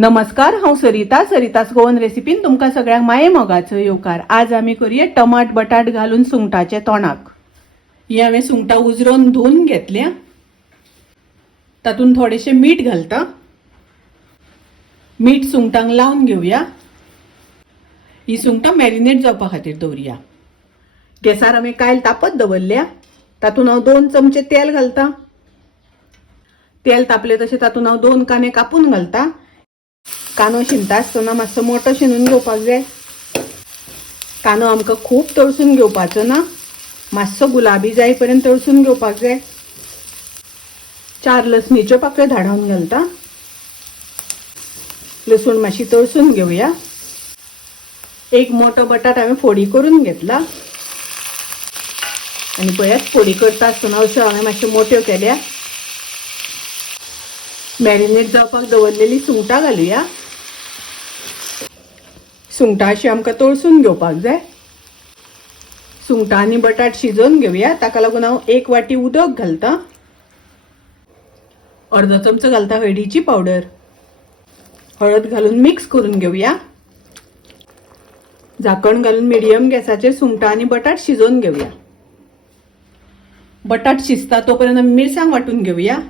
नमस्कार, हांव सरितास गोवन रेसिपीन तुमकां सगळ्यांक माये मोगाचो येवकार। आज आमी करूया टमाट बटाट घालून सुंगटाचे तोंडाक। ही हांवें सुंगटां उजरोवन धुवन घेतल्या। तातूंत थोडेशें मीठ घालता। मीठ सुंगटांक लावन घेवया। ही सुंगटां मॅरिनेट जावपा खातीर दवरया। गॅसार आमी कायल तापत दवरल्या। तातूंत हांव 2 चमचे तेल घालता। तेल तापले तशें तातूंत हांव 2 कांदे कापून घालता। कांदो शिनता आसतना मातसो मोठो शिनून घेवपाक जाय। कांदो आमकां खूब तळसून घेवपाचो ना, मातसो गुलाबी जाय पर्यंत तळसून घेवपाक जाय। 4 लसणीच्यो पाकळ्यो धाडून घालता। लसूण मातशी तळसून घेवया। एक मोठो बटाट हांवें फोडी करून घेतला आनी पळयात फोडी करता आसतना अश्यो हांवें मातश्यो मोठ्यो केल्या। मॅरिनेट जावपाक दवरलेली सुंगटां घालुया। सुंगटां अशी आमकां तळसून घेवपाक जाय। सुंगटां आनी बटाट शिजोवन घेवया। ताका लागून हांव 1 वाटी उदक घालता। अर्दो चमचो घालता हळदीची पावडर। हळद घालून मिक्स करून घेवया। झाकण घालून मिडियम गॅसाचेर सुंगटां आनी बटाट शिजोवन घेवया। बटाट शिजता तोपर्यंत आमी मिरसांग वांटून घेवया।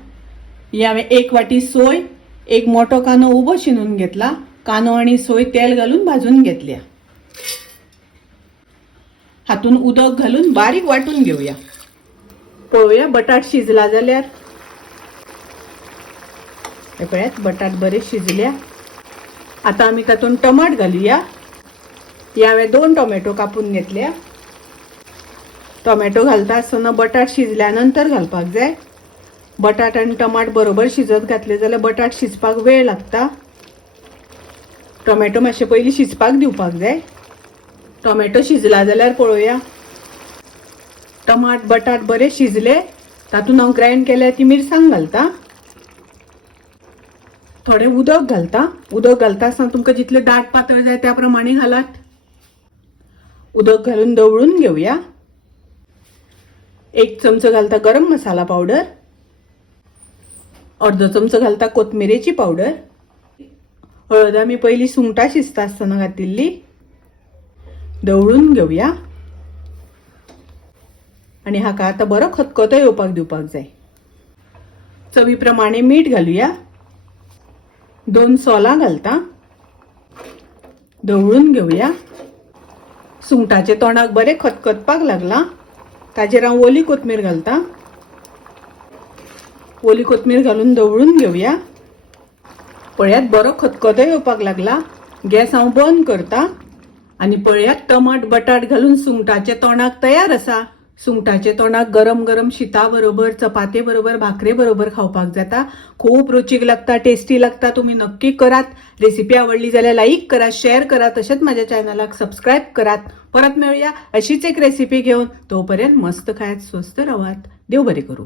ही हांवें 1 वाटी सोय, 1 मोठो कांदो उबो शिनून घेतला। कांदो आनी सोय तेल घालून भाजून घेतल्या। हातून उदक घालून बारीक वाटून घेवया। पळोवया बटाट शिजला जाल्यार। हे पळयात बटाट बरे शिजल्या। आता आमी तातून टमाट घालुया। ही हांवें 2 टोमॅटो कापून घेतल्या। टोमॅटो घालता आसतना बटाट शिजल्या नंतर घालपाक जाय। बटाट आनी टमाट बरोबर शिजत घातले जाल्यार बटाट शिजपाक वेळ लागता। टोमॅटो मातशे पयलीं शिजपाक दिवपाक जाय। टोमॅटो शिजला जाल्यार पळोवया। टमाट बटाट बरे शिजले। तातूंत हांव ग्राइंड केल्या ती मिरसांग घालता। थोडे उदक घालता। उदक घालता आसतना तुमकां जितले दाट पातळ जाय त्या प्रमाणे घालात। उदक घालून दवळून घेवया। 1 चमचो घालता गरम मसाला पावडर। अर्दो चमचो घालता कोथमिरेची पावडर। हळद आमी पयलीं सुंगटां शिजता आसतना घातिल्ली। दवळून घेवया आनी हाका आतां बरो खतखतो येवपाक दिवपाक जाय। चवी प्रमाणे मीठ घालुया। 2 सोलां घालता। दवळून घेवया। सुंगटाचे तोंडाक बरे खतखतपाक लागला। ताजेर हांव ओली कोथमीर घालता। ओली कोथमीर घालून दवळून घेवया। पळयात बरो खतखतो येवपाक लागला। गॅस हांव बंद करता आनी पळयात टमाट बटाट घालून सुंगटाचे तोंडाक तयार आसा। सुंगटाचे तोंडाक गरम गरम शिता बरोबर, चपाते बरोबर, भाकरे बरोबर खावपाक जाता। खूब रुचीक लागता, टेस्टी लागता। तुम्ही नक्की करात। रेसिपी आवडली जाल्यार लाईक करा, शेअर करा। तशेंच माझ्या चॅनलाक सबस्क्राईब करात। परत मिळूया अशीच एक रेसिपी घेऊन। तोपर्यंत मस्त खायत, स्वस्त राहात। देव बरे करू।